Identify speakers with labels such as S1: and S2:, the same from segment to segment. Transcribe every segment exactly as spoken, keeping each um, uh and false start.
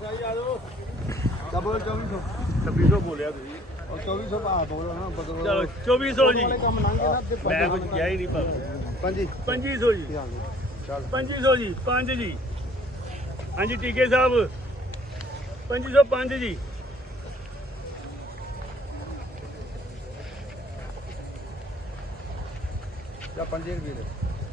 S1: Double ਚੌਵੀ ਸੌ
S2: ਛੱਬੀ ਸੌ ਬੋਲਿਆ ਤੁਸੀਂ
S1: ਉਹ ਚੌਵੀ ਸੌ ਭਾਅ ਬੋਲੋ ਨਾ ਬਦਲੋ
S2: ਚਲੋ ਚੌਵੀ ਸੌ ਜੀ
S1: ਕੰਮ ਲੰਘ ਗਿਆ ਨਾ ਤੇ
S2: ਮੈਂ ਕੁਝ ਕਿਹਾ ਹੀ ਨਹੀਂ ਭਾਵੇਂ
S1: ਪੰਜੀ
S2: ਪੱਚੀ ਸੌ ਜੀ
S1: ਚੱਲ
S2: ਪੱਚੀ ਸੌ ਜੀ ਪੰਜ ਜੀ ਹਾਂਜੀ ਟੀਕੇ ਸਾਹਿਬ ਪੱਚੀ ਸੌ ਪੰਜ ਜੀ
S1: ਜਾਂ ਪੰਜੇ ਰੁਪਏ ਦੇ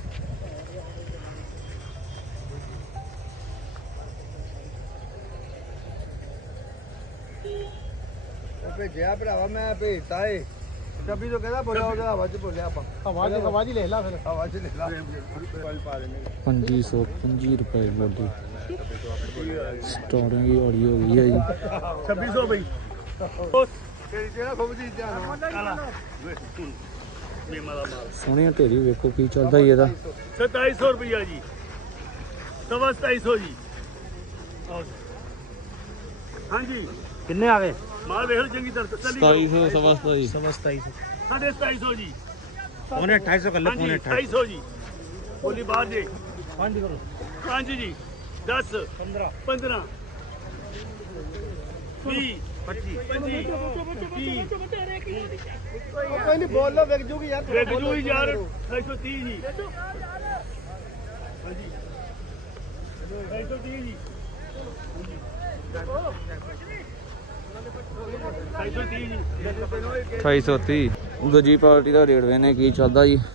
S1: ਉਹ ਭੇਜਿਆ ਭਰਾਵਾ ਮੈਂ ਭੇਜਤਾ ਏ ਛੱਬੀ ਤੋਂ ਕਹਿੰਦਾ ਬੋਲਿਆ ਉਹਦਾ ਹਵਾ ਚ ਬੋਲਿਆ ਆਪਾਂ ਹਵਾ ਚ ਹਵਾ ਚ ਲਿਖ ਲਾ ਫਿਰ ਹਵਾ ਚ ਲਿਖ ਲਾ ਪਾ ਦੇਣੇ
S3: ਪੰਜੀ ਸੌ ਪੰਜੀ ਰੁਪਏ ਬੋਲੀ ਸਟੋਰਾਂ ਦੀ ਔੜੀ ਹੋ ਗਈ ਹੈ ਜੀ
S2: ਛੱਬੀ ਸੌ ਬਈ
S1: ਤੇਰੀ ਜਿਹੜਾ ਖੁਬ ਜੀ ਜਾਨ
S2: ਬੀਮਾ ਦਾ ਮਾਲ
S3: ਸੋਹਣੀਆਂ ਢੇਰੀ ਵੇਖੋ ਕੀ ਚੱਲਦਾ ਜੀ ਇਹਦਾ
S2: ਸਤਾਈ ਸੌ ਰੁਪਇਆ ਜੀ ਸਵਾ ਸਤਾਈ ਸੌ ਜੀ ਹਾਂਜੀ
S1: ਕਿੰਨੇ ਆ ਗਏ
S2: ਮਾਲ ਵੇਖ ਲਓ ਚੰਗੀ ਤਰ੍ਹਾਂ
S3: ਸਤਾਈ ਸੌ ਸਵਾ ਸਤਾਈ
S1: ਸਵਾ ਸਤਾਈ ਸੌ
S2: ਸਾਢੇ ਸਤਾਈ ਸੌ ਜੀ
S1: ਉਹਨੇ ਅਠਾਈ ਸੌ ਕਰ ਲਿਆ
S2: ਹਾਂਜੀ ਅਠਾਈ ਸੌ ਜੀ ਬੋਲੀ ਬਾਹਰ ਜੇ
S1: ਪੰਜ ਕਰੋ
S2: ਪੰਜ ਜੀ ਦਸ
S1: ਪੰਦਰਾਂ
S2: ਪੰਦਰਾਂ ਵੀਹ
S1: ਪੱਚੀ
S2: ਪੱਚੀ ਤੀਹ
S1: ਕੋਈ ਨਹੀਂ ਬੋਲ ਲੋ ਵਿਕ ਜੂਗੀ ਯਾਰ
S2: ਵੇਖ ਜੂ ਯਾਰ ਅਠਾਈ ਸੌ ਤੀਹ ਜੀ ਹਾਂਜੀ ਅਠਾਈ ਸੌ ਤੀਹ ਜੀ ਅਠਾਈ ਸੌ ਤੀਹ ਜੀ
S3: ਅਠਾਈ ਸੌ ਤੀਹ ਦੂਜੀ ਪਾਰਟੀ ਦਾ ਰੇਟ ਵੇਨੇ ਕੀ ਚੱਲਦਾ ਜੀ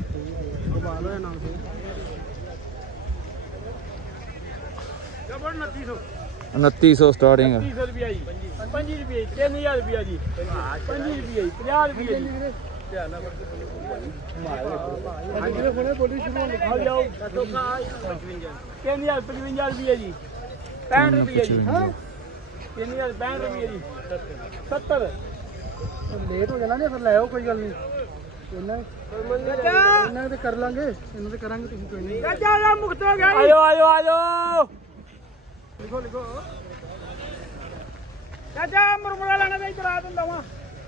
S2: ਉਨੱਤੀ ਸੌ
S3: ਉਨੱਤੀ ਸੌ ਸਟਾਰਟਿੰਗ
S2: ਤੀਹ ਸੌ ਰੁਪਇਆ ਜੀ ਪੰਜੀ ਰੁਪਏ ਤਿੰਨ ਹਜ਼ਾਰ ਰੁਪਇਆ ਜੀ ਪੰਜੀ ਰੁਪਏ ਪੰਜਾਹ ਰੁਪਏ ਜੀ ਆਓ ਜਾਓ ਤਿੰਨ ਹਜ਼ਾਰ ਪਚਵੰਜਾ ਰੁਪਏ ਜੀ ਪੈਂਹਠ ਰੁਪਏ ਜੀ ਹਾਂ ਤਿੰਨ ਹਜ਼ਾਰ ਪੈਂਹਠ ਰੁਪਏ ਜੀ ਸੱਤਰ
S1: ਲੇਟ ਹੋ ਜਾਣਾ ਨੇ ਫਿਰ ਲੈ ਆਓ ਕੋਈ ਗੱਲ ਨਹੀਂ ਇਹਨਾਂ ਇਹਨਾਂ ਤੇ ਕਰ ਲਾਂਗੇ ਇਹਨਾਂ ਤੇ ਕਰਾਂਗੇ ਤੁਸੀਂ ਕੋਈ ਨਹੀਂ
S2: ਚਾਚਾ ਦਾ ਮੁਕਤ ਹੋ ਗਿਆ ਆਇਓ ਆਇਓ ਆਇਓ
S1: ਲਿਖੋ ਲਿਖੋ
S2: ਚਾਚਾ ਮੁਰਮੁਰਾ ਲੈਣਾ ਤੇ ਇਧਰ ਆ ਦਿੰਦਾ ਵਾ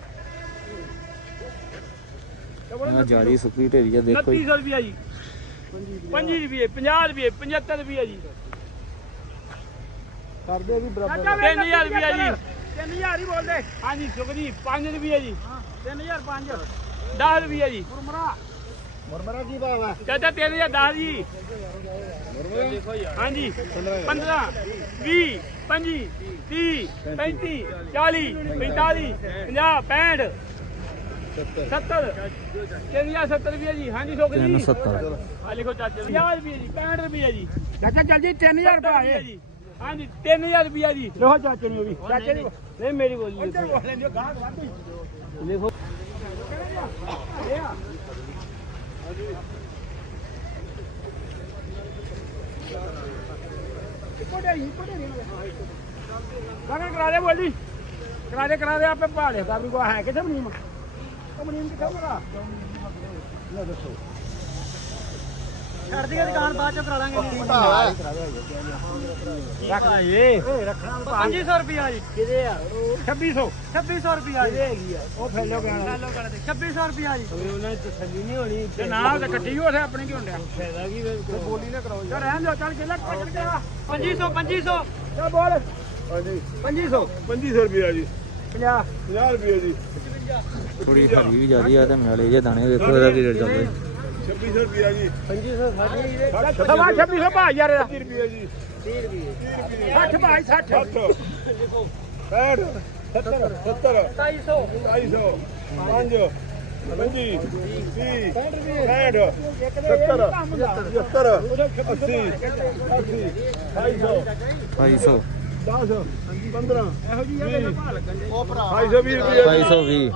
S3: ਆ ਜਾਰੀ ਸੁੱਕੀ ਢੇਰੀ ਆ ਦੇਖੋ
S2: ਉਨੱਤੀ
S3: ਜੀ
S2: ਸੌ ਰੁਪਇਆ ਜੀ ਪੰਜੀ ਰੁਪਏ ਪੰਜਾਹ ਰੁਪਏ ਪਝੱਤਰ ਰੁਪਏ ਜੀ
S1: ਕਰਦੇ ਵੀ ਬਰਾਬਰ
S2: ਤਿੰਨ ਹਜ਼ਾਰ ਰੁਪਇਆ ਜੀ ਤਿੰਨ ਹਜ਼ਾਰ ਹੀ ਬੋਲਦੇ ਹਾਂਜੀ ਸੁਖਜੀ ਪੰਜ ਰੁਪਏ ਜੀ ਤਿੰਨ ਹਜ਼ਾਰ ਪੰਜ ਦਸ ਰੁਪਏ ਜੀ ਮੁਰਮਰਾ
S1: ਮਰਮਰਾ ਕੀ ਭਾਅ ਹੈ
S2: ਚਾਚਾ ਤਿੰਨ ਹਜ਼ਾਰ ਦਸ ਜੀ ਹਾਂਜੀ ਪੰਦਰਾਂ ਵੀਹ ਪੰਜੀ ਤੀਹ ਪੈਂਤੀ ਚਾਲੀ ਪੰਤਾਲੀ ਪੰਜਾਹ ਪੈਂਹਠ ਸੱਤਰ ਤਿੰਨ ਹਜ਼ਾਰ ਸੱਤਰ ਰੁਪਏ ਜੀ ਹਾਂਜੀ ਸੁਖ
S3: ਤਿੰਨ
S2: ਜੀ
S3: ਸੱਤਰ
S2: ਆ ਲਿਖੋ ਚਾਚਾ ਪੰਜਾਹ ਰੁਪਏ ਜੀ ਪੈਂਹਠ ਰੁਪਏ ਜੀ
S1: ਚਾਚਾ ਚੱਲ ਜੀ ਤਿੰਨ ਹਜ਼ਾਰ ਰੁਪਏ
S2: ਜੀ ਹਾਂਜੀ ਤਿੰਨ ਹਜ਼ਾਰ ਰੁਪਇਆ ਜੀ ਲਿਖੋ ਚਾਚੇ ਨੂੰ ਵੀ ਚਾਚੇ ਨੂੰ ਨਹੀਂ ਮੇਰੀ ਬੋਲੀ ਲਿਖੋ ਗਾਣਾ ਕਰਾ ਦੇ ਬੋਲੀ ਕਰਾ ਦੇ ਕਰਾ ਦੇ ਆਪੇ ਪਹਾੜੇ ਕਾਬਰੀ ਕੋ ਹੈ ਕਿੱਥੇ ਮਨੀਮ ਉਹ ਮਨੀਮ ਕਿੱਥੇ ਹੋਗਾ ਲੈ ਦੱਸੋ ਛੱਡ ਦੀ ਦੁਕਾਨ ਬਾਅਦ ਚ ਕਰਾ ਲਾਂਗੇ ਰੱਖ ਲੈ ਇਹ ਰੱਖਣਾ ਪੰਜ ਸੌ ਰੁਪਿਆ ਜੀ ਕਿਹਦੇ ਆ ਛੱਬੀ ਸੌ ਛੱਬੀ ਸੌ ਰੁਪਿਆ ਜੀ ਹੈਗੀ ਆ ਉਹ ਫੈਲੋ ਗਾਣਾ ਛੱਬੀ ਸੌ ਰੁਪਿਆ ਜੀ ਉਹਨਾਂ ਦੀ ਤਸੱਲੀ ਨਹੀਂ ਹੋਣੀ ਤੇ ਨਾ ਉਹ ਕੱਟੀ ਹੋ ਆਪਣੀ ਕੀ ਹੁੰਦਿਆ ਫਾਇਦਾ ਕੀ ਬੋਲੀ ਨਾ ਕਰਾਓ ਚੱਲ ਰਹਿਣ ਦਿਓ ਚੱਲ ਚੱਲ ਕੱਟ ਗਿਆ ਪੰਜੀ ਸੌ ਪੰਜੀ ਸੌ ਚੱਲ ਬੋਲ ਹਾਂਜੀ ਪੰਜੀ ਸੌ ਪੰਜੀ ਸੌ ਰੁਪਿਆ ਜੀ ਪੰਜਾਹ ਪੰਜਾਹ ਰੁਪਏ ਜੀ
S3: ਥੋੜੀ ਹਰੀ ਵੀ ਜ਼ਿਆਦੀ ਆ ਤੇ ਮਿਆਲੇ ਜੇ ਦਾਣੇ ਵੇਖੋ ਇਹਦਾ ਕੀ ਰੇਟ ਚੱਲਦਾ
S2: ਛੱਬੀ ਸੌ ਰੁਪਿਆ ਜੀ
S1: ਪੰਜੀ ਸੌ ਸਾਢੇ
S2: ਸਵਾ ਛੱਬੀ ਸੌ ਭਾਅ ਯਾਰ ਤੀਹ ਰੁਪਏ ਜੀ
S1: ਤੀਹ ਰੁਪਏ
S2: ਸੱਠ ਭਾਈ ਸੱਠ ਪੈਂਹਠ ਸੱਤਰ ਸੱਤਰ
S1: ਢਾਈ ਸੌ
S2: ਢਾਈ ਸੌ ਪੰਜ ਪੰਜੀ ਤੀਹ ਪੈਂਹਠ ਸੱਤਰ ਪਝੱਤਰ ਅੱਸੀ ਅੱਸੀ ਢਾਈ ਸੌ
S3: ਢਾਈ ਸੌ
S2: ਦਸ ਪੰਦਰਾਂ ਇਹੋ ਜੀ ਆ ਭਾਅ ਲੱਗਣ
S1: ਉਹ ਭਰਾ
S2: ਢਾਈ ਸੌ ਵੀਹ ਰੁਪਏ
S3: ਢਾਈ ਸੌ ਵੀਹ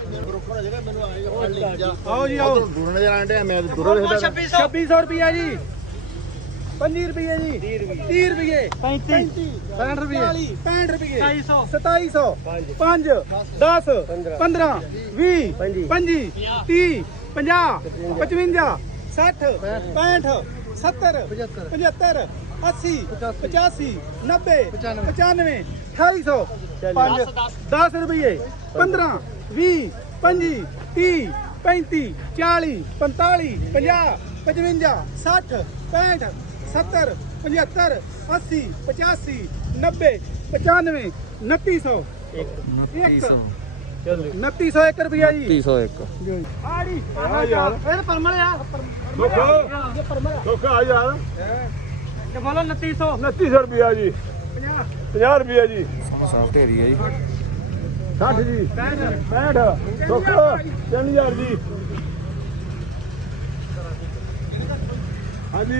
S1: ਆਓ ਜੀ ਆਓ ਦੂਰ ਨਜ਼ਰ ਆਂਦੇ ਮੈਂ ਦੂਰੋਂ ਵੇਖਦਾ
S2: ਛੱਬੀ ਸੌ ਰੁਪਿਆ ਜੀ ਪੰਜੀ ਰੁਪਏ ਜੀ ਤੀਹ ਰੁਪਏ
S1: ਪੈਂਤੀ ਪੈਂਹਠ ਰੁਪਏ
S2: ਪੈਂਹਠ ਰੁਪਏ
S1: ਢਾਈ ਸੌ
S2: ਸਤਾਈ ਸੌ ਪੰਜ ਦਸ ਪੰਦਰਾਂ ਵੀਹ ਪੰਜੀ ਤੀਹ ਪੰਜਾਹ ਪਚਵੰਜਾ ਸੱਠ ਪੈਂਹਠ ਸੱਤਰ ਪਝੱਤਰ अस्सी पचासी नब्बे पचानवे अठाई सौ पाँच दस रुपये पंद्रह भी पंजी तीह पैंती चाली पंताली पंजाह पचवंजा सठ पैंठ सत्तर पचहत्तर अस्सी पचासी नब्बे पचानवे उनतीस सौ
S3: उनतीस सौ
S2: उनतीस सौ एक रुपया जी
S3: उनतीस सौ एक
S2: आड़ी यार परमल यार
S1: धोखा
S2: ये परमल
S1: धोखा यार
S2: ये बोलो उनतीस सौ
S1: उनतीस सौ रुपया जी पचास रुपया जी
S3: साफ ढेरी है जी
S1: साठ जी पैंठ धोखा तीन हजार जी हाँ जी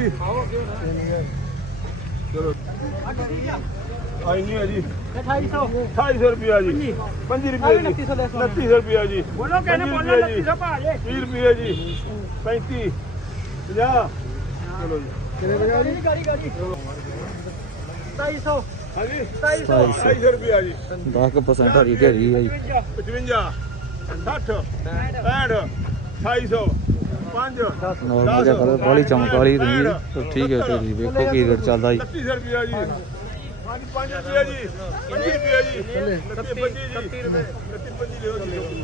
S1: चलो आई नहीं है जी
S2: अठाईस सौ
S1: अठाई सौ रुपया जी पंजी रुपया जी
S2: उनतीस सौ
S1: उनतीस सौ रुपया जी
S2: बोलो कहने बोलो उनतीस सौ भाजे
S1: बीस रुपये जी पैंती पचास चलो जी
S2: गाड़ी गाड़ी गाड़ी सताईस सौ
S1: हाँ जी
S3: सताईस सौ।
S1: ढाई सौ रुपया जी
S3: दस परसेंट हरी ढेरी है जी
S1: पचवंजा सठ पैंठ अठाई सौ पाँच
S3: नॉर्मल जा करो बड़ी चमक वाली रही तो ठीक है ढेरी देखो की रेट चलता जी
S1: उनतीस सौ रुपया जी हाँ जी पाँच रुपया जी पंजी रुपया जी पंजी जी पंजी ले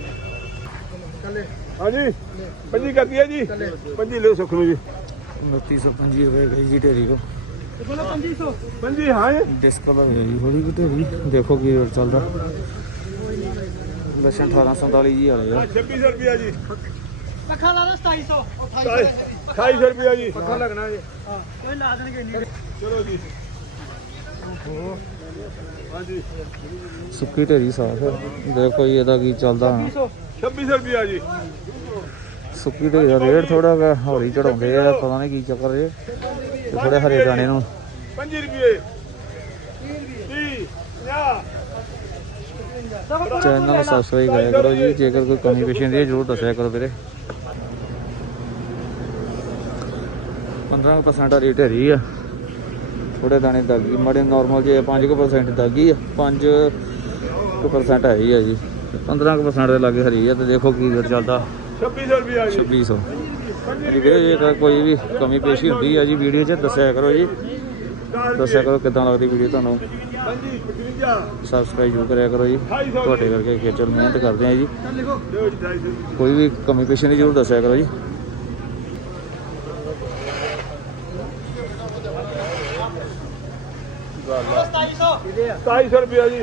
S1: हाँ जी पंजी कर दिया जी पंजी ले सुख जी
S3: उनतीस सौ पंजी रुपये गई जी ढेरी को
S2: बोलो पंजी सौ
S1: पंजी हाँ जी
S3: डिस्को का है जी थोड़ी की ढेरी देखो की रेट चलता लक्षण अठारह सौ उनताली जी वाले
S1: हाँ, छब्बीस सौ रुपया जी
S2: पखा ला दो सताईस सौ
S1: अठाई सौ रुपया जी पक्का लगना जी
S2: कोई ला देंगे नहीं
S1: चलो जी हाँ जी
S3: सुक्की ढेरी साफ है देखो जी ਇਹਦਾ ਕੀ ਚੱਲਦਾ
S1: छब्बीस सौ रुपया जी
S3: ਸੁੱਕੀ ਢੇਰੀ ਦਾ ਰੇਟ ਥੋੜਾ ਹੌਲੀ ਚੜਾਉਂਦੇ ਆ ਪਤਾ ਨਹੀਂ ਕੀ ਚੱਕਰ ਜੇ ਤੇ ਥੋੜੇ ਹਰੇ ਦਾਣੇ ਨੂੰ
S1: पंजी रुपये तीस पचास
S3: ਚੈਨਲ ਨੂੰ ਸਬਸਕ੍ਰਾਈਬ ਕਰਿਆ ਕਰੋ ਜੀ ਜੇਕਰ ਕੋਈ ਕਮੀ ਪੇਸ਼ੀ ਹੁੰਦੀ ਹੈ ਜਰੂਰ ਦੱਸਿਆ ਕਰੋ ਵੀਰੇ पंद्रह परसेंट ਆ ਰੇਟ ਹੈਗੀ ਆ ਥੋੜੇ ਦਾਣੇ ਦਾਗੀ ਮਾੜੇ ਨਾਰਮਲ ਜੇ पाँच परसेंट ਦਾਗੀ ਆ पाँच परसेंट ਹੈ ਹੀ ਆ ਜੀ पंद्रह परसेंट ਦੇ ਲਾਗੇ ਹਰੀ ਆ ਤੇ ਦੇਖੋ ਕੀ ਰੇਟ ਚੱਲਦਾ
S1: छब्बीस सौ रुपया जी
S3: छब्बीस सौ ਜੀ ਵੀਰੇ ਜੇਕਰ ਕੋਈ ਵੀ ਕਮੀ ਪੇਸ਼ੀ ਹੁੰਦੀ ਆ ਜੀ ਵੀਡੀਓ 'ਚ ਦੱਸਿਆ ਕਰੋ ਜੀ ਦੱਸਿਆ ਕਰੋ ਕਿੱਦਾਂ ਲੱਗਦੀ ਵੀਡੀਓ ਤੁਹਾਨੂੰ
S1: पंजी पचवंजा
S3: ਸਬਸਕ੍ਰਾਈਬ ਜ਼ਰੂਰ ਕਰਿਆ ਕਰੋ ਜੀ ਤੁਹਾਡੇ ਕਰਕੇ ਖੇਚਲ ਮਿਹਨਤ ਕਰਦੇ ਆ ਜੀ
S1: लिखो दो जी ढाई सौ
S3: ਕੋਈ ਵੀ ਕਮੀ ਪੇਸ਼ੀ ਨਹੀਂ ਜ਼ਰੂਰ ਦੱਸਿਆ ਕਰੋ ਜੀ
S1: सताई सौ रुपया जी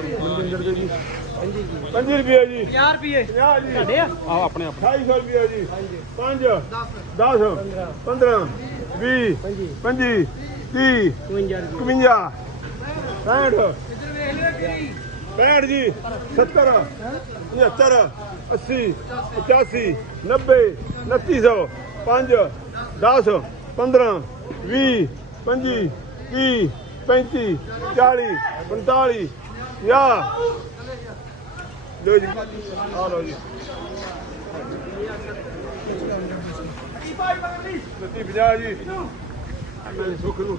S1: पंजी रुपया जी
S2: यार रुपये
S1: पचास जी
S2: ढाडे आ
S1: अपने अठाई सौ रुपया जी पाँच दस पंद्रह भी पंजी तीस इकवंजा पैंठ पैंठ जी सत्तर पचहत्तर अस्सी पचासी नब्बे उनती सौ पाँच दस पंद्रह भी पंजी तीस पैंती चालीस पैंतालीस या लो जी आ लो जी नत्ती पचास जी मैं सुख लू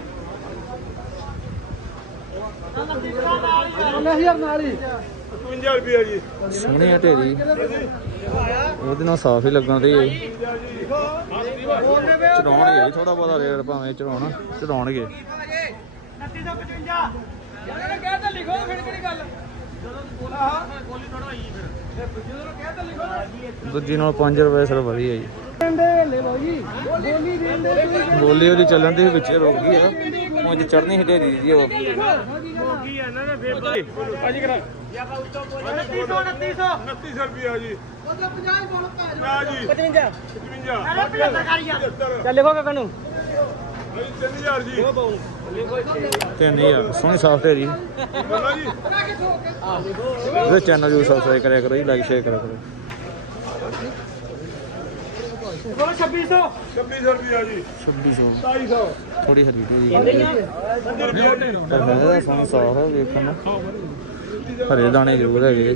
S2: हजार नाली
S1: पचवंजा रुपया जी
S3: ਸੋਹਣੀ ਆ ਢੇਰੀ ਉਹਦੇ ਨਾਲ ਸਾਫ ਹੀ ਲੱਗਣ ਦੀ ਹੈ ਚੜਾਉਣਗੇ ਜੀ ਥੋੜਾ ਬਹੁਤਾ ਰੇਟ ਭਾਵੇਂ ਚੜਾਉਣ ਚੜਾਉਣਗੇ
S2: उनतीस सौ पचवंजा ਇਹਨਾਂ ਕਹਿ ਤਾਂ ਲਿਖੋ ਫਿਰ ਕਿਹੜੀ ਗੱਲ ਜਦੋਂ ਬੋਲਾ ਹਾਂ ਗੋਲੀ ਥੋੜਾ ਹੋਈ ਫਿਰ ਜਦੋਂ ਕਹਿ ਤਾਂ ਲਿਖੋ
S3: ਦੂਜੀ ਨਾਲ ਪੰਜ ਰੁਪਏ ਸਿਰ ਵਧੀਆ ਜੀ
S2: ਦੇ ਲੈ ਲਓ ਜੀ ਗੋਲੀ ਦੇ ਦੇ
S3: ਬੋਲੀ ਉਹਦੀ ਚੱਲਣ ਦੀ ਵਿੱਚ ਰੁਕ ਗਈ ਆ ਮੁੰਜ ਚੜਨੀ ਢੇਰੀ ਜੀ ਉਹ
S2: ਕੀ ਹੈ ਨਾ ਫੇਰ ਭਾਜੀ ਕਰਾ उनतीस सौ उनतीस सौ
S1: उनती सौ रुपया जी ना जी
S2: पचवंजा
S1: पचवंजा
S2: अरे पचहत्तर कारिया
S1: पचहत्तर
S2: ਚੱਲ ਲਿਖੋ ਕਾਕਾ ਨੂੰ
S1: तीन हजार जी
S3: ਤਿੰਨ ਹਜ਼ਾਰ ਸੋਹਣੀ ਸਾਫ ਢੇਰੀ
S1: बोलो जी
S3: ਉਹਦੇ ਚੈਨਲ ਨੂੰ ਸਬਸਕ੍ਰਾਈਬ ਕਰਿਆ ਕਰੋ ਜੀ ਲਾਈਕ ਸ਼ੇਅਰ ਕਰਿਆ ਕਰੋ
S2: बोलो छब्बीस सौ
S1: छब्बीस सौ रुपया जी
S3: ਛੱਬੀ ਸੌ
S1: सताई सौ
S3: ਥੋੜੀ ਹਰੀ ਢੇਰੀ
S1: पंजी रुपया जी
S3: ਪਰ ਹੈ ਸੋਹਣਾ ਸਾਫ ਹੈ ਵੇਖਣ ਨੂੰ ਹਰੇ ਦਾਣੇ ਜ਼ਰੂਰ ਹੈਗੇ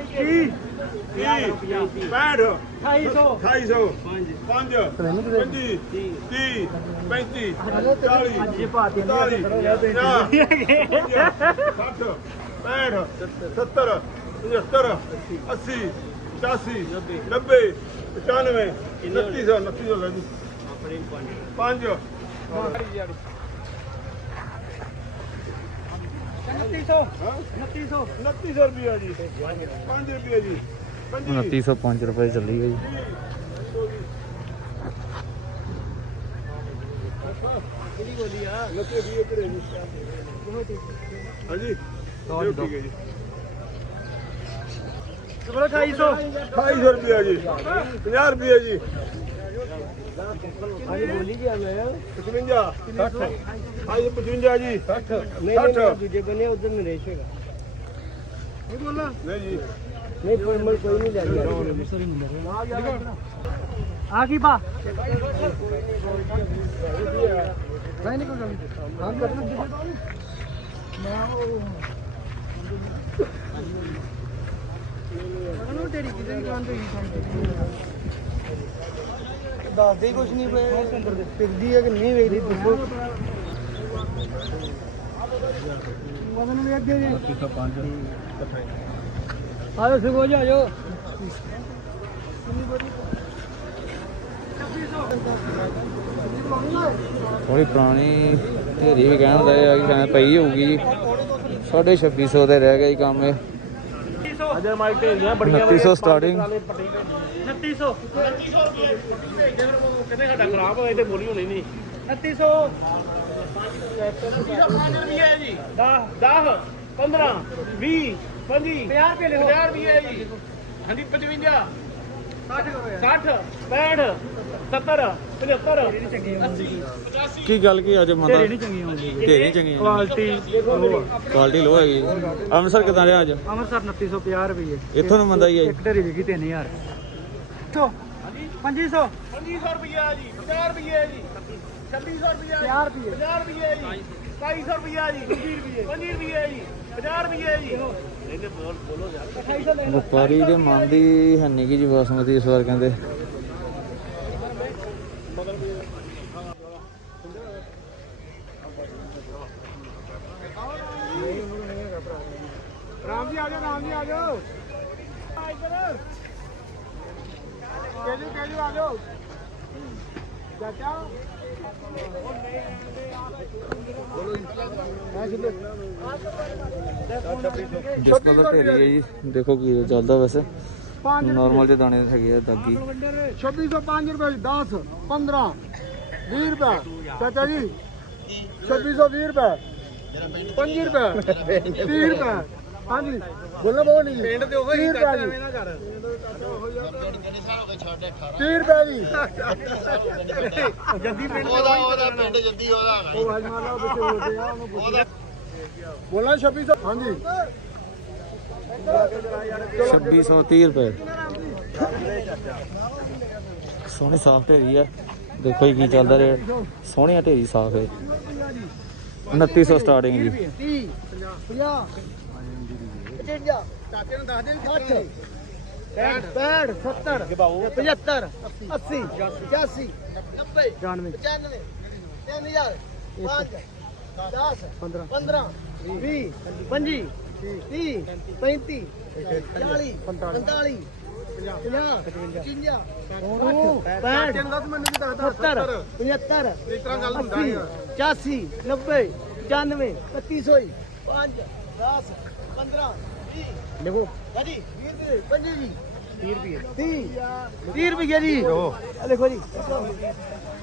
S1: तीस पैंठ
S2: अठाई सौ
S1: अठाई सौ पाँच पंजी तीस पैंती चालीस पैंतालीस साठ पैंठ सत्तर पचहत्तर अस्सी पचासी नब्बे पचानवे उनतीस सौ उनतीस सौ जी पाँच
S2: उनतीस सौ उनतीस सौ
S1: उनतीस सौ रुपया जी पाँच रुपये जी
S3: उनतीस सौ पाँच रुपये चली गई
S2: ਕਿਹੜੀ ਬੋਲੀ ਆ
S1: ਲੱਗੇ ਵੀ ਇਧਰ ਜੀ ਹਾਂਜੀ ਠੀਕ ਹੈ ਜੀ
S2: ਚਲੋ ਅਠਾਈ ਸੌ
S1: ਅਠਾਈ ਸੌ ਰੁਪਿਆ ਜੀ ਪੰਜਾਹ ਰੁਪਏ ਜੀ
S2: ਹਾਂਜੀ ਬੋਲੀ ਜੀ ਆ ਮੈਂ
S1: ਪਚਵੰਜਾ ਸੱਠ ਆਈ ਪਚਵੰਜਾ ਜੀ ਸੱਠ
S2: ਨਹੀਂ ਨਹੀਂ ਦੂਜੇ ਬੰਨੇ ਉਧਰ ਨਰੇਸ਼ ਹੈਗਾ
S1: ਇਹ ਬੋਲਾ ਨਹੀਂ ਜੀ
S2: ਨਹੀਂ ਕੋਈ ਮਲ ਕੋਈ ਨਹੀਂ ਲੈ ਗਿਆ ਆ ਕੀ ਪਾ ਨਹੀਂ ਨਹੀਂ ਕੋਈ ਗੱਲ ਨਹੀਂ ਹਾਂ ਕਰਨਾ ਮੈਂ ਉਹ ਉਹਨੂੰ ਤੇਰੀ ਕਿਤੇ ਦੁਕਾਨ ਤੇ ਹੀ ਦੱਸਦੇ ਕੁਝ ਨਹੀਂ ਪਏ ਸੰਦਰ ਦੇ ਫਿਰਦੀ ਹੈ ਕਿ ਨਹੀਂ ਵੇਖਦੀ ਦੱਸੋ ਮਦਨ ਵੀ ਅੱਗੇ ਜੀ ਇੱਕ ਸੌ ਪੰਜ ਆਜੋ ਸਿਗੋ ਜੀ ਆਜੋ
S3: ਥੋੜੀ ਪੁਰਾਣੀ ਢੇਰੀ ਵੀ ਕਹਿਣ ਦਾ ਆ ਕਿ ਸ਼ਾਇਦ ਪਈ ਹੋਊਗੀ ਜੀ ਸਾਢੇ ਛੱਬੀ ਸੌ ਦੇ ਰਹਿ ਗਿਆ ਜੀ ਕੰਮ ਇਹ
S2: ਅਜੇ ਮਾਈਕ ਢੇਰੀਆਂ ਬੜੀਆਂ
S3: ਉਨੱਤੀ ਸੌ ਸਟਾਰਟਿੰਗ
S2: ਉਨੱਤੀ ਸੌ ਕਿਤੇ ਸਾਡਾ ਖਰਾਬ ਹੋਇਆ ਤੇ ਬੋਲੀ ਹੋਣੀ ਨਹੀਂ ਉਨੱਤੀ ਸੌ ਪੰਜ ਰੁਪਏ ਜੀ ਦਸ ਦਸ ਪੰਦਰਾਂ ਵੀਹ ਪੰਜੀ ਪੰਜਾਹ ਰੁਪਏ ਲਿਖੋ ਪੰਜਾਹ ਰੁਪਏ ਜੀ ਹਾਂਜੀ ਪਚਵੰਜਾ ਸੱਠ ਪੈਂਹਠ ਸੱਤਰ ਪਝੱਤਰ ਅੱਸੀ
S3: ਕੀ ਗੱਲ ਕੀ ਅੱਜ ਮਾਤਾ
S2: ਢੇਰੀ ਨਹੀਂ ਚੰਗੀ ਹੁੰਦੀ
S3: ਢੇਰੀ ਚੰਗੀ
S2: ਕੁਆਲਿਟੀ
S3: ਕੁਆਲਿਟੀ ਲੋ ਹੈਗੀ ਅੰਮ੍ਰਿਤਸਰ ਕਿਦਾਂ ਰਿਹਾ ਅੱਜ
S2: ਅੰਮ੍ਰਿਤਸਰ ਉਨੱਤੀ ਸੌ ਪੰਜਾਹ ਰੁਪਏ
S3: ਇੱਥੋਂ ਨੂੰ ਮੰਦਾ ਹੀ ਹੈ
S2: ਇੱਕ ਢੇਰੀ ਵਿਕੀ ਤਿੰਨ ਹਜ਼ਾਰ ਪੰਜੀ ਸੌ ਪੰਜੀ ਸੌ ਰੁਪਏ ਜੀ ਪੰਜਾਹ ਰੁਪਏ ਜੀ ਛੱਬੀ ਸੌ ਰੁਪਏ ਪੰਜਾਹ ਰੁਪਏ ਪੰਜਾਹ ਰੁਪਏ ਜੀ ਸਤਾਈ ਸੌ ਰੁਪਏ ਜੀ ਪੰਜੀ ਰੁਪਏ ਪੰਜੀ ਰੁਪਏ ਜੀ ਪੰਜਾਹ ਰੁਪਏ ਜੀ ਇਹਨੇ ਬੋਲ ਬੋਲੋ ਯਾਰ
S3: ਵਪਾਰੀ ਦੇ ਮਨ ਦੀ ਹੈ ਨਹੀਂ ਜੀ ਬਾਸਮਤੀ ਇਸ ਵਾਰ ਕਹਿੰਦੇ
S1: ਰਾਮ ਜੀ ਆ ਜਾਓ ਰਾਮ ਜੀ ਆ ਜਾਓ ਇੱਧਰ ਕੇਜੂ ਕੇਜੂ ਆ ਜਾਓ ਚਾਚਾ
S3: ਡਿਸਕਾਊਂਟ ਦਾ ਢੇਰੀ ਹੈ ਜੀ ਦੇਖੋ ਕੀ ਚੱਲਦਾ ਵੈਸੇ ਨਾਰਮਲ ਜਿਹੇ ਦਾਣੇ ਹੈਗੇ ਆ ਦਾਗੀ
S1: ਛੱਬੀ ਸੌ ਪੰਜ ਰੁਪਏ ਦਸ ਪੰਦਰਾਂ ਵੀਹ ਰੁਪਏ ਚਾਚਾ ਜੀ ਛੱਬੀ ਸੌ ਵੀਹ ਰੁਪਏ ਪੰਜੀ ਰੁਪਏ ਤੀਹ ਰੁਪਏ ਹਾਂਜੀ ਬੋਲੋ ਬੋਲ ਨਹੀਂ ਪਿੰਡ ਤੇ ਉਹ ਹੀ ਚਾਚਾ ਐਵੇਂ ਨਾ ਕਰ ਤੀਹ ਰੁਪਏ ਜੀ ਜੱਦੀ ਪਿੰਡ ਉਹਦਾ ਉਹਦਾ ਪਿੰਡ ਜੱਦੀ ਉਹਦਾ ਉਹ ਹਜਮਾਲਾ ਵਿੱਚ ਬੋਲਦੇ ਆ ਉਹਨੂੰ ਪੁੱਛ ਬੋਲਣਾ ਛੱਬੀ ਸੌ ਹਾਂਜੀ
S3: ਛੱਬੀ ਸੌ ਤੀਹ ਰੁਪਏ ਸੋਹਣੀ ਸਾਫ ਢੇਰੀ ਆ ਦੇਖੋ ਜੀ ਕੀ ਚੱਲਦਾ ਰੇਟ ਸੋਹਣੀਆਂ ਢੇਰੀ ਸਾਫ ਹੈ ਉਨੱਤੀ ਸੌ ਸਟਾਰਟਿੰਗ ਜੀ
S2: ਤੀਹ ਪੰਜਾਹ ਪਚਵੰਜਾ ਚਾਚੇ ਨੂੰ ਦੱਸ ਦੇ ਸੱਠ ਪੈਂਹਠ ਸੱਤਰ ਪਝੱਤਰ ਅੱਸੀ ਪਚਾਸੀ ਨੱਬੇ ਪਚਾਨਵੇਂ ਤਿੰਨ ਹਜ਼ਾਰ ਪੰਜ ਦਸ ਪੰਦਰਾਂ ਵੀਹ ਪੰਜੀ ਤੀਹ ਪੈਂਤੀ ਚਾਲੀ ਪੰਤਾਲੀ ਪੰਜਾਹ ਪਚਵੰਜਾ ਪੈਂਹਠ ਸੱਤਰ ਪਝੱਤਰ ਅੱਸੀ ਪਚਾਸੀ ਨੱਬੇ ਪਚਾਨਵੇਂ ਇਕੱਤੀ ਸੌ ਪੰਜ ਦਸ ਪੰਦਰਾਂ ਵੀਹ ਲਿਖੋ ਜੀ ਵੀਹ ਰੁਪਏ ਪੰਜੀ ਜੀ ਤੀਹ ਰੁਪਏ ਤੀਹ ਤੀਹ ਰੁਪਏ ਜੀ ਲਿਖੋ ਜੀ